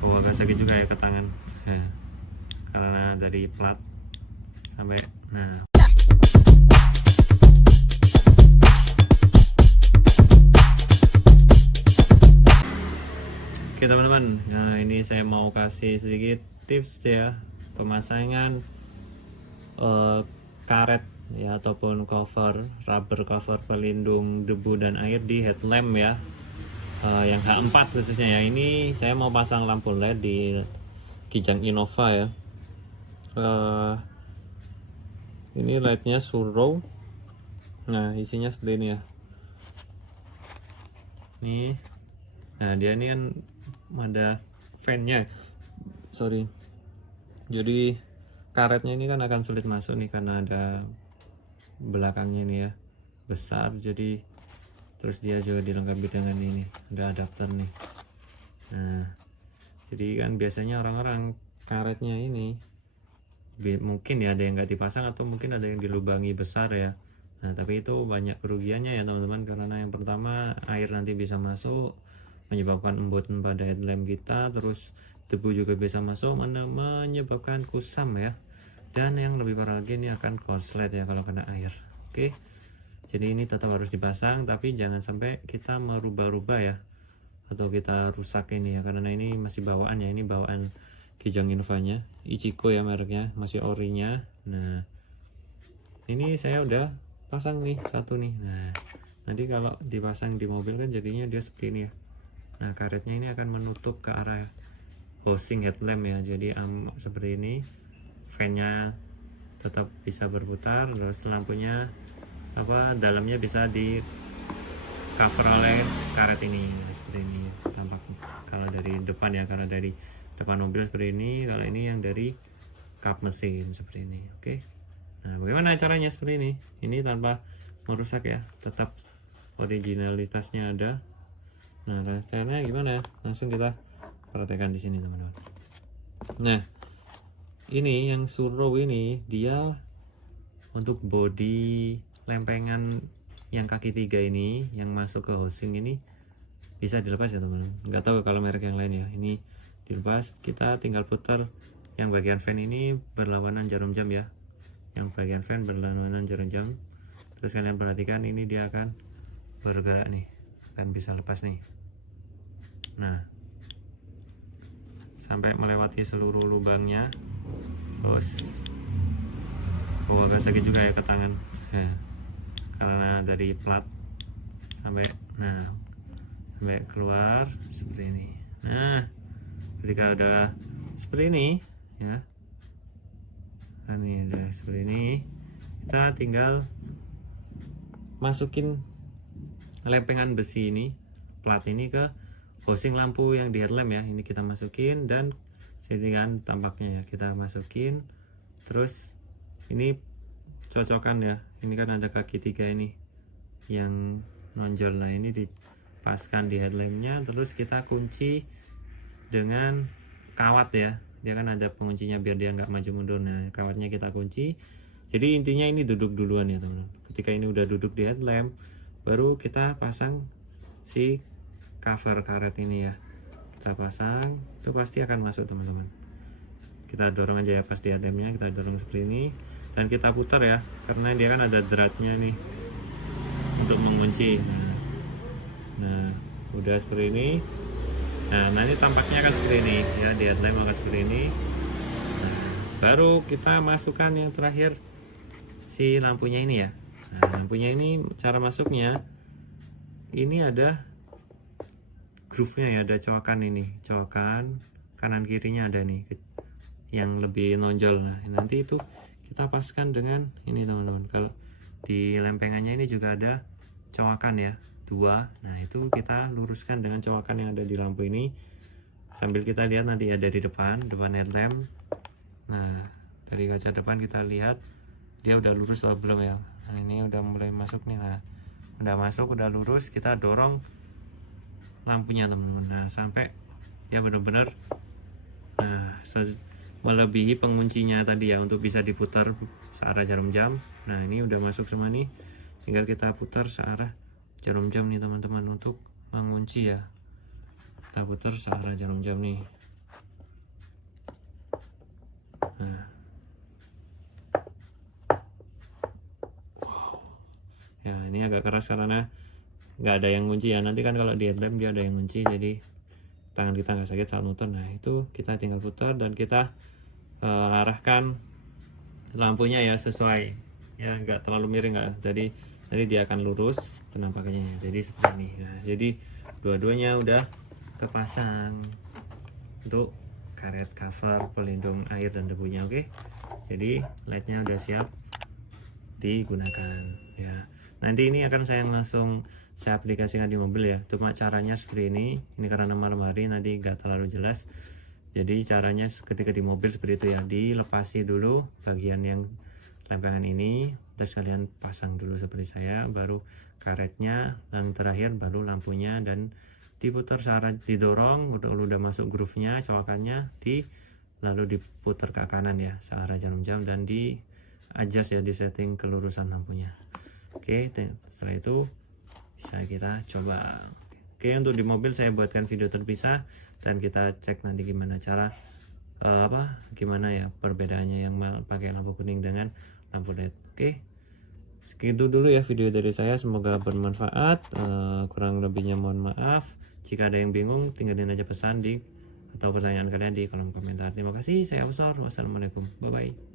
agak sakit juga ya ke tangan ya, karena dari plat sampai. Nah, oke teman-teman, nah ini saya mau kasih sedikit tips ya pemasangan karet ya ataupun rubber cover pelindung debu dan air di headlamp ya, yang H4 khususnya ya. Ini saya mau pasang lampu LED di Kijang Innova ya. Ini LED-nya Surrow. Nah, isinya seperti ini ya. Nih, nah dia ini kan ada fan-nya. Sorry. Jadi karetnya ini kan akan sulit masuk nih karena ada belakangnya ini ya besar, jadi terus dia juga dilengkapi dengan ini, ada adapter nih. Nah, jadi kan biasanya orang-orang karetnya ini mungkin ya ada yang nggak dipasang atau mungkin ada yang dilubangi besar ya. Nah, tapi itu banyak kerugiannya ya teman-teman, karena yang pertama air nanti bisa masuk menyebabkan embusan pada headlamp kita, terus debu juga bisa masuk menyebabkan kusam ya, dan yang lebih parah lagi ini akan korslet ya kalau kena air. Oke, jadi ini tetap harus dipasang, tapi jangan sampai kita merubah-rubah ya atau kita rusak ini ya, karena ini masih bawaan ya, ini bawaan Kijang Innova-nya, Ichiko ya mereknya, masih orinya. Nah, ini saya udah pasang nih satu nih. Nah, nanti kalau dipasang di mobil kan jadinya dia seperti ini ya. Nah, karetnya ini akan menutup ke arah housing headlamp ya, jadi seperti ini. Fan-nya tetap bisa berputar, terus lampunya dalamnya bisa di cover oleh karet ini seperti ini tampak kalau dari depan ya, karena dari depan mobil seperti ini, kalau ini yang dari kap mesin seperti ini. Oke, nah bagaimana caranya seperti ini tanpa merusak ya, tetap originalitasnya ada. Nah, caranya gimana, langsung kita praktekkan di sini teman-teman. Nah, ini yang Surrow ini dia untuk body lempengan yang kaki 3 ini yang masuk ke housing ini bisa dilepas ya teman-teman. Nggak tahu kalau merek yang lain ya. Ini dilepas, kita tinggal putar yang bagian fan ini berlawanan jarum jam ya. Yang bagian fan berlawanan jarum jam. Terus kalian perhatikan ini dia akan bergerak nih, kan bisa lepas nih. Nah, sampai melewati seluruh lubangnya. Terus agak sakit juga ya ke tangan ya, karena dari plat sampai keluar seperti ini. Nah, ketika udah seperti ini ya, nah ini udah seperti ini, kita tinggal masukin lempengan besi ini, plat ini ke housing lampu yang di headlamp ya. Ini kita masukin dan settingan tampaknya ya, kita masukin. Terus ini cocokkan ya, ini kan ada kaki 3 ini yang nonjol. Nah, ini dipaskan di headlampnya, terus kita kunci dengan kawat ya, dia kan ada penguncinya biar dia nggak maju mundur. Nah, kawatnya kita kunci. Jadi intinya ini duduk duluan ya teman-teman. Ketika ini udah duduk di headlamp, baru kita pasang si cover karet ini ya, kita pasang, itu pasti akan masuk teman-teman. Kita dorong aja ya pas di headlampnya, kita dorong seperti ini dan kita putar ya, karena dia kan ada dratnya nih untuk mengunci. Nah, udah seperti ini. Nah, nanti tampaknya akan seperti ini ya, di headlamp akan seperti ini. Nah, baru kita masukkan yang terakhir si lampunya ini ya. Nah, lampunya ini cara masuknya ini ada groove-nya ya, ada coakan ini, coakan kanan kirinya ada nih yang lebih nonjol. Nah, nanti itu kita paskan dengan ini teman-teman. Kalau di lempengannya ini juga ada coakan ya, 2. Nah, itu kita luruskan dengan coakan yang ada di lampu ini, sambil kita lihat nanti ya dari depan headlamp. Nah, dari kaca depan kita lihat dia udah lurus atau belum ya. Nah, ini udah mulai masuk nih. Nah, udah masuk, udah lurus, kita dorong lampunya teman-teman. Nah, sampai ya benar-benar melebihi penguncinya tadi ya, untuk bisa diputar searah jarum jam. Nah, ini udah masuk semua nih, tinggal kita putar searah jarum jam nih teman-teman untuk mengunci ya. Kita putar searah jarum jam nih. Nah, ya ini agak keras karena nggak ada yang kunci ya. Nanti kan kalau di headlamp dia ada yang kunci, jadi tangan kita nggak sakit saat muter. Nah itu kita tinggal putar dan kita arahkan lampunya ya sesuai, ya nggak terlalu miring, nggak, jadi nanti dia akan lurus penampakannya. Jadi seperti ini. Nah, jadi dua-duanya udah kepasang untuk karet cover pelindung air dan debunya. Oke, jadi lightnya udah siap digunakan ya. Nanti ini akan saya aplikasikan di mobil ya. Cuma caranya seperti ini karena nama lemari nanti nggak terlalu jelas. Jadi caranya ketika di mobil seperti itu ya, dilepasi dulu bagian yang lempengan ini, terus kalian pasang dulu seperti saya, baru karetnya, dan terakhir baru lampunya, dan diputar searah, didorong udah masuk groove-nya, colokannya lalu diputar ke kanan ya searah jarum jam, dan di adjust ya, di setting kelurusan lampunya. Oke, setelah itu bisa kita coba. Oke, untuk di mobil saya buatkan video terpisah dan kita cek nanti gimana cara gimana ya perbedaannya yang pakai lampu kuning dengan lampu LED. Oke, segitu dulu ya video dari saya, semoga bermanfaat. Kurang lebihnya mohon maaf. Jika ada yang bingung, tinggalin aja pesan atau pertanyaan kalian di kolom komentar. Terima kasih, saya Absor. Wassalamualaikum, bye bye.